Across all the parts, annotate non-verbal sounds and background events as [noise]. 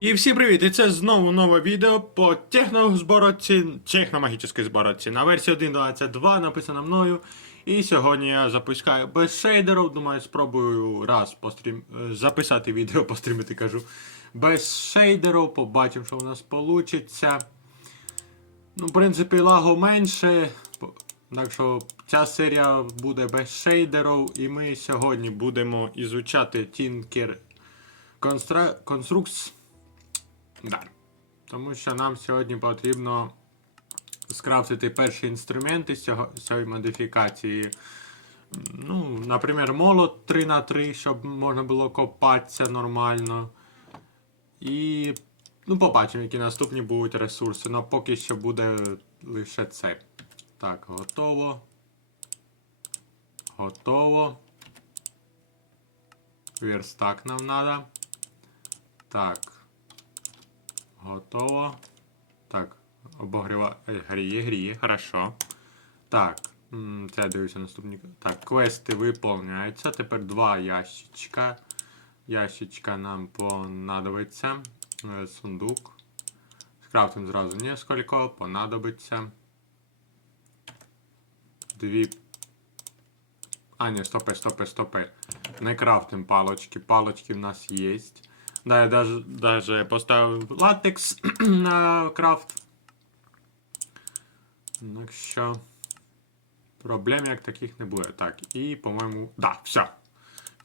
І всім привіт! І це знову нове відео по технозборотці, техномагічній зборотці на версії 1.22 написано мною. І сьогодні я запускаю без шейдерів. Думаю, спробую раз пострім... записати відео, [laughs] пострімити кажу. Без шейдерів, побачимо, що у нас вийде. Ну, в принципі, лагу менше. Так що ця серія буде без шейдерів, і ми сьогодні будемо ізучати Tinker Constru- Constructs. Да. Тому що нам сьогодні потрібно скрафтити перші інструменти з цієї модифікації. Ну, наприклад, молот 3 на 3 щоб можна було копатися нормально. І ну, побачимо, які наступні будуть ресурси. Ну, поки що буде лише це. Так, готово. Готово. Верстак нам треба. Так. Готово. Так, обогріва. е, Гріє, гріє, хорошо. Так, це я дивлюся наступні. Так, квести виповняються. Тепер два ящичка. Ящичка нам понадобиться. Е, Сундук. Скрафтим зразу несколько, понадобиться. Дві. А, ні, стопе, стопе, стопе. Не крафтим палочки. Палочки в нас есть. Да, я даже, даже поставив латекс [clears throat] на крафт. Так що проблем як таких не буде. Так, і, по-моєму. Да, все.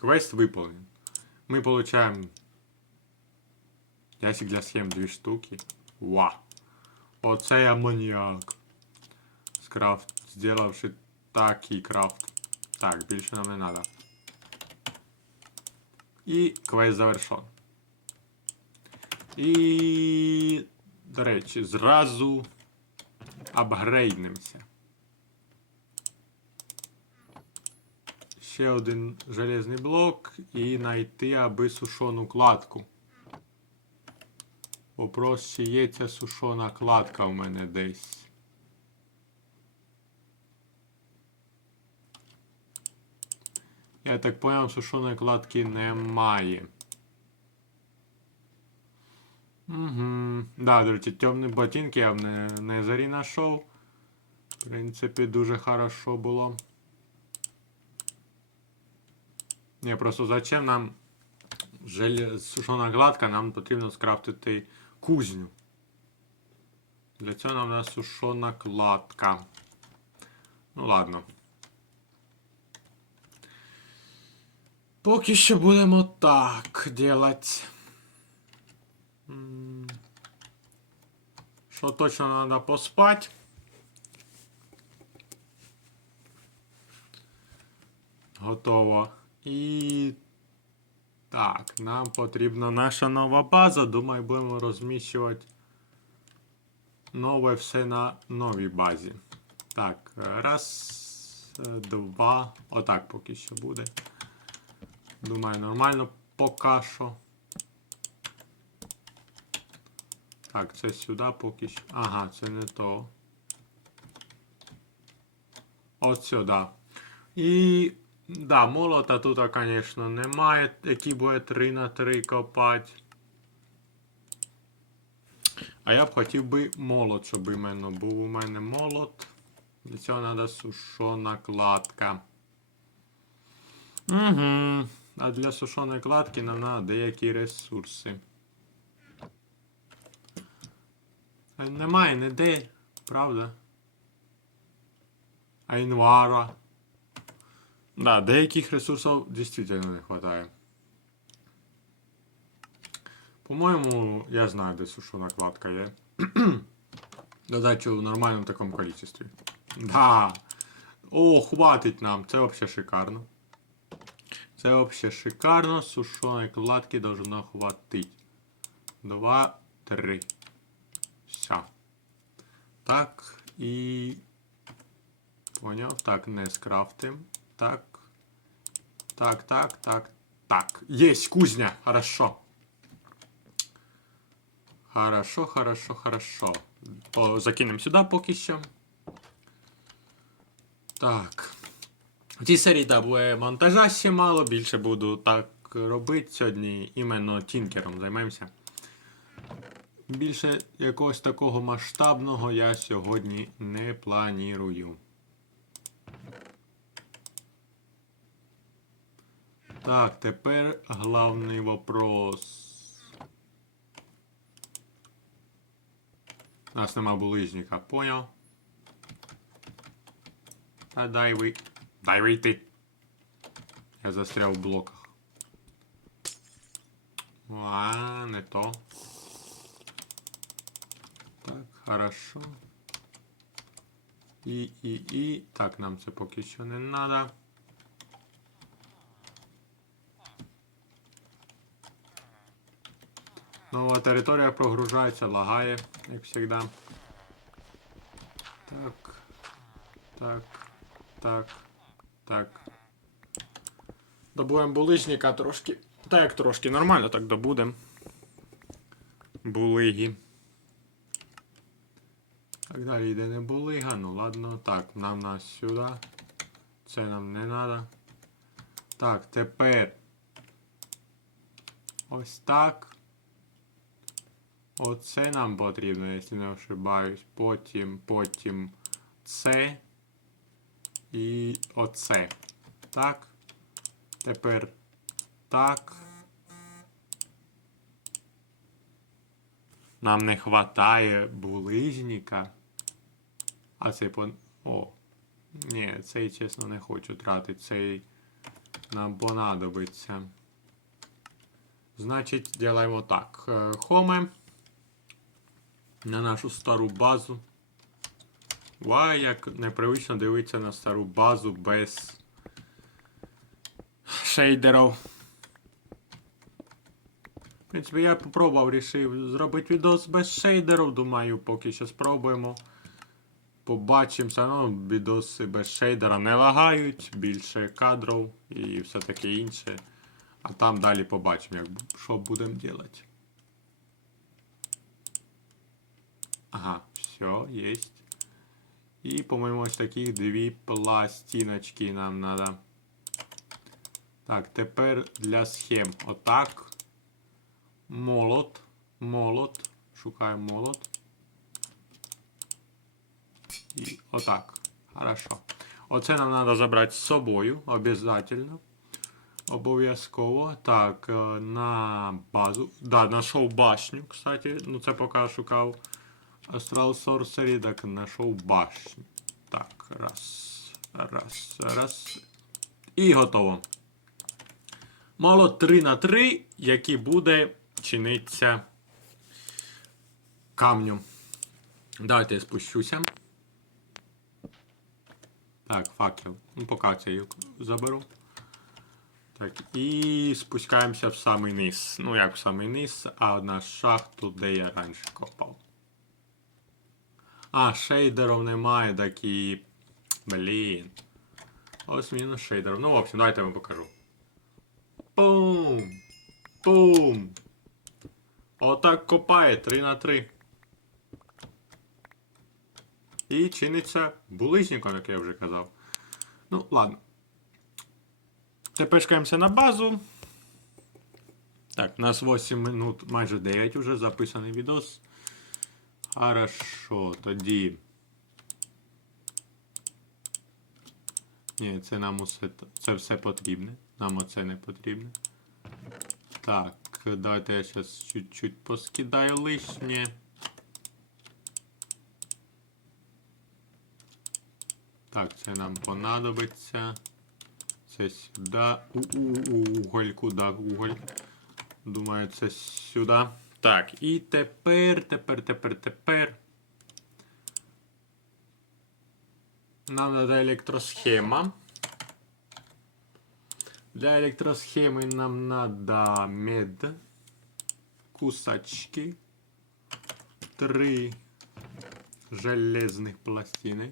Квест выполнен. Мы получаем ящик для схем дві штуки. Ва. Оце я маніак. Скрафт, зробивши такий крафт. Так, більше нам не треба. І квест завершен. І, до речі, зразу апгрейднемося. Ще один железний блок і знайти аби сушону кладку. Вопрос, чи є ця сушона кладка у мене десь. Я так поняв, сушоної кладки немає. Да, до речі, темні ботинки я в не, Незарі знайшов. В принципі, дуже хорошо було. Ні, просто зачем нам желе... сушона гладка, нам потрібно скрафтити кузню. Для цього нам треба сушона кладка. Ну ладно. Поки що будемо так делать. Що точно треба поспати. Готово. І так, нам потрібна наша нова база. Думаю, будемо розміщувати нове все на новій базі. Так, раз, два. Отак поки що буде. Думаю, нормально поки що. Так, це сюди поки що. Ага, це не то. От сюди. І. Да, молота тут, звісно, немає, який буде 3 на 3 копати. А я б хотів би молот, щоб іменно був у мене молот. Для цього треба сушона кладка. Угу. А для сушоної кладки нам треба деякі ресурси. А Немає ніде, правда? А. Да, деяких ресурсів дійсно не вистачає. По-моєму, я знаю, де сушона кладка є. [clears throat] Додачу в нормальному такому количестві. Да. О, хватить нам. Це взагалі шикарно. Це взагалі шикарно. Сушоної кладки должно хватить. Два, три. Все. Так, і. Поняв. Так, не скрафтим. Так. Так, так, так, так. Есть кузня. Хорошо. Хорошо, хорошо, хорошо. О, закинем сюди поки що. Так. В цій серії да, буде монтажа ще мало, більше буду так робити сьогодні. Іменно тінкером займаємося. Більше якогось такого масштабного я сьогодні не планую. Так, тепер главний вопрос. У нас нема булижника, понял? А дай ви. Дай вийти. Я застряв в блоках. А, не то. Хорошо. І, і, і. Так, нам це поки що не надо. Нова територія прогружається, лагає, як завжди. Так. Так. Так. Так. Добудемо буличника трошки. Так, трошки нормально, так добудемо. Булиги. Так далі йде не булига, ну ладно. Так, нам нас сюди. Це нам не треба. Так, тепер. Ось так. Оце нам потрібно, якщо не ошибаюсь. Потім, потім це. І оце. Так. Тепер так. Нам не хватає булижника. А цей пон... О. Ні, цей, чесно, не хочу тратити. Цей нам понадобиться. Значить, ділаємо так. Е, Хоме на нашу стару базу. Вай, як непривично дивитися на стару базу без шейдерів. В принципі, я попробував, рішив зробити відос без шейдерів. Думаю, поки що спробуємо. Побачимося. Ну, відоси без шейдера не лагають, більше кадрів і все таке інше. А там далі побачимо, як, що будемо робити. Ага, все, есть. И, по-моему, ось таких дві пластиночки нам надо. Так, тепер для схем. Отак. Молот. Молот. Шукаємо молот. І отак. Хорошо. Оце нам треба забрати з собою. Обязательно. Обов'язково. Так, е, на базу. Да, знайшов башню, кстати. Ну, це поки шукав. Астрал Sorcery, так знайшов башню. Так, раз, раз, раз. І готово. Мало 3 на 3, який буде чинитися камню. Давайте я спущуся. Так, факел. Ну, поки це заберу. Так, і спускаємося в самий низ. Ну, як в самий низ, а на шахту, де я раніше копав. А, шейдерів немає, такі. Блін. Ось мінус шейдерів. Ну, в общем, давайте я вам покажу. Пум! Пум! Отак копає 3 на 3. І чиниться буличником, як я вже казав. Ну, ладно. Тепер на базу. Так, у нас 8 минут, майже 9 вже записаний відос. Хорошо, тоді. Ні, це нам усе, це все потрібне. Нам оце не потрібне. Так, давайте я зараз чуть-чуть поскидаю лишнє. Так, це нам понадобиться. Це сюди. У, у, у, уголь, куди уголь? Думаю, це сюди. Так, і тепер, тепер, тепер, тепер. Нам треба електросхема. Для електросхеми нам надо мед, кусачки, три железних пластини.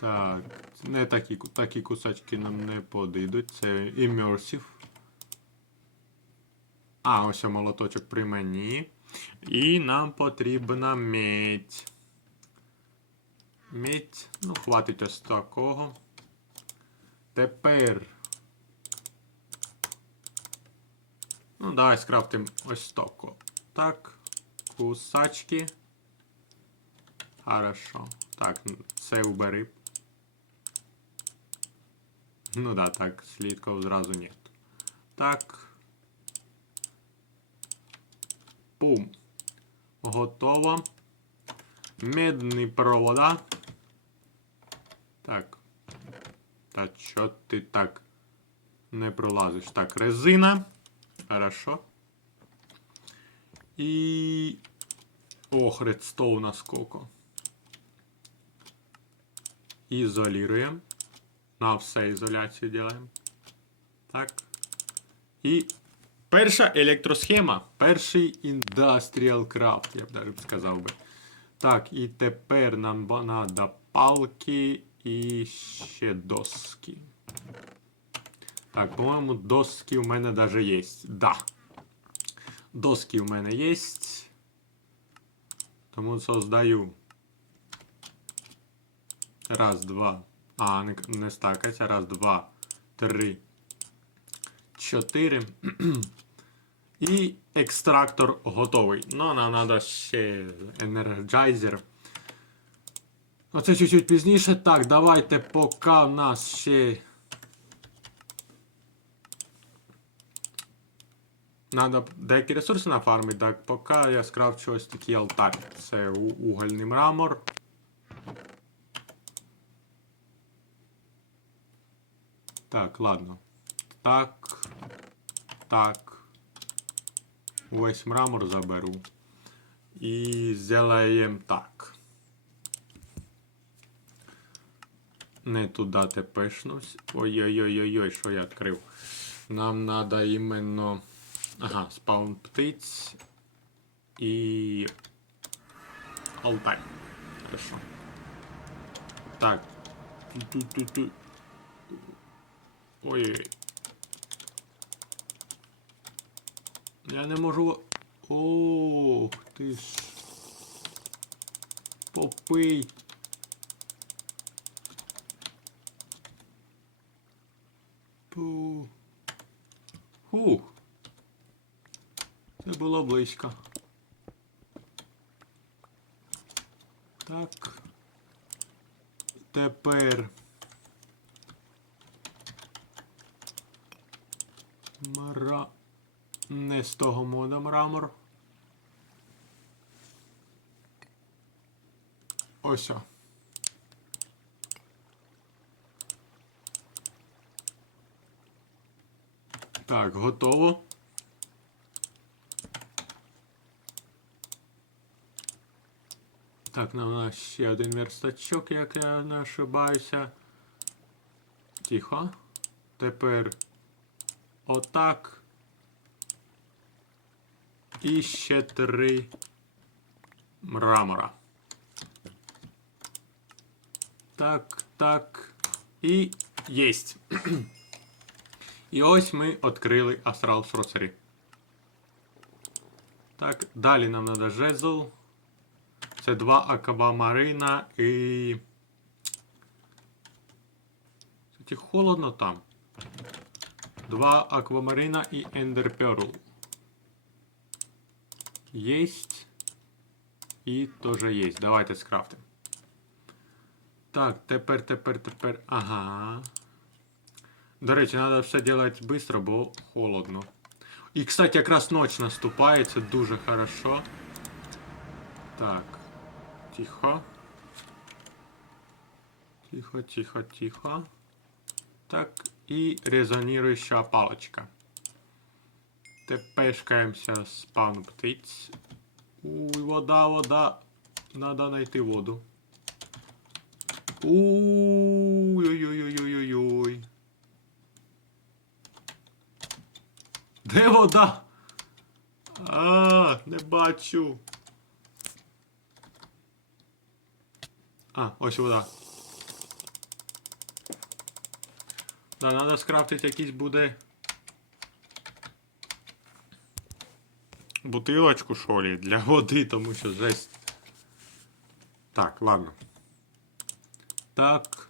Так, не такі, такі кусачки нам не подійдуть. Це immersive. А, ось молоточок при мені. І нам потрібна медь. Медь. Ну, хватить ось такого. Тепер. Ну, давай скрафтимо ось тако. Так. Кусачки. Хорошо. Так, це убери. Ну да, так, слідков зразу нет. Так. Пум. Готово. Медний провода. Так. Та чо ти так не пролазиш? Так, резина. Хорошо. І... Ох, редстоуна сколько. Ізолюємо. На все ізоляцію делаємо. Так. І перша електросхема. Перший Industrial Craft, я б навіть сказав би. Так, і тепер нам треба палки і ще доски. Так, по-моєму, доски в мене даже є. Да. Доски в мене є. Тому создаю. Раз, два. А, не, не стакаться. Раз, два, три, чотири. [clears throat] І екстрактор готовий. Ну, нам треба ще енерджайзер. Оце чуть-чуть пізніше. Так, давайте, поки в нас ще. Надо деякі ресурси нафармити, так, поки я скрафчу ось такий алтар. Це угольний мрамор. Так, ладно. Так. Так. Весь мрамор заберу. І зробимо так. Не туди тепешнусь. Ой-ой-ой-ой, що я відкрив. Нам треба іменно. Ага, спаун птиць і. Алтарь. Хорошо. Так. Ту-ту-ту-ту. Ой-ой. Я не можу. Ох ти ж. Попий. Пу. Фух. Це було близько. Так. Тепер. Мара. Не з того мода мрамор. Ось. Так, готово. Так, нам на ще один верстачок, як я не ошибаюся. Тихо. Тепер отак. І ще три мрамора. Так, так. І єсть. І ось ми відкрили Astral Sorcery. Так, далі нам треба жезл. Це два аквамарина і. Кстати, холодно там. Два аквамарина Ender Pearl. Есть. І теж є. Давайте скрафтим. Так, тепер, тепер, тепер. Ага. До речі, треба все робити швидко, бо холодно. І, кстати, якраз ночь наступає, це дуже хорошо. Так. Тихо. Тихо, тихо, тихо. Так, і резоніруюча паличка. Тепешкаємося з спавну птиць. Уй, вода, вода. Надо знайти воду. Ой-ой-ой-ой-ой-ой. Де вода? А, не бачу. А, ось вода. Да, надо скрафтити якийсь буде. Бутилочку, що ли, для води, тому що жесть. Так, ладно. Так.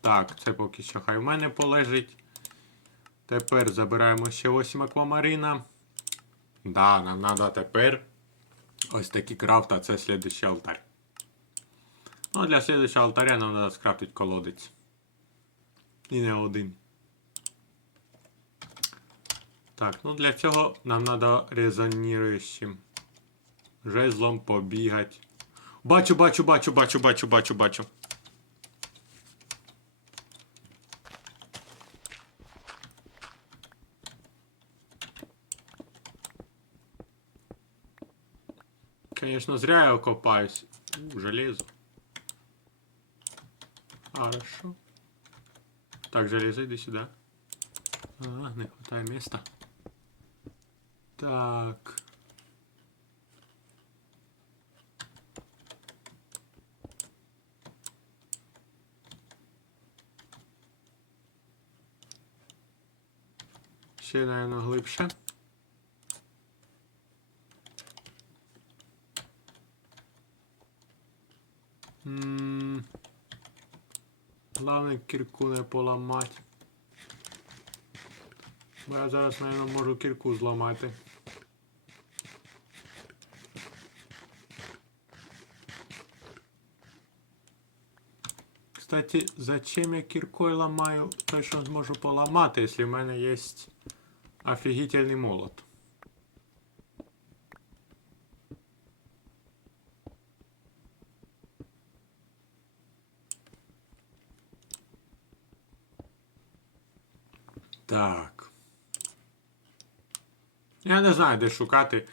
Так, це поки що хай в мене полежить. Тепер забираємо ще 8 аквамарина. Да, нам треба тепер Ось такий крафт, а це слідуючий алтарь. Ну, для слідуючого алтаря нам треба скрафтити колодець. І не один. Так, ну для цього нам треба резоніруючим жезлом побігати. Бачу, бачу, бачу, бачу, бачу, бачу, бачу. Конечно, зря я копаюсь. У, железо. Хорошо. Так, железо, иди сюда. А, не хватает места. Так. Ще, наверное, глибше. М, Главное кірку не поламати. Бо я зараз, мабуть, можу кірку зламати. Кстати, зачем я кіркою ламаю те, що зможу поламати, якщо в мене є офігительний молот? Так. Я не знаю, де шукати.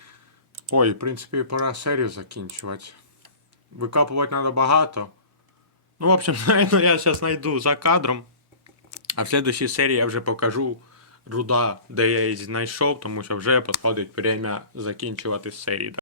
Ой, в принципі, пора серію закінчувати. Викапувати треба багато. Ну, в общем, [laughs] наверное, я зараз знайду за кадром. А в следующій серії я вже покажу руда, де я її знайшов, тому що вже підходить время закінчувати серію.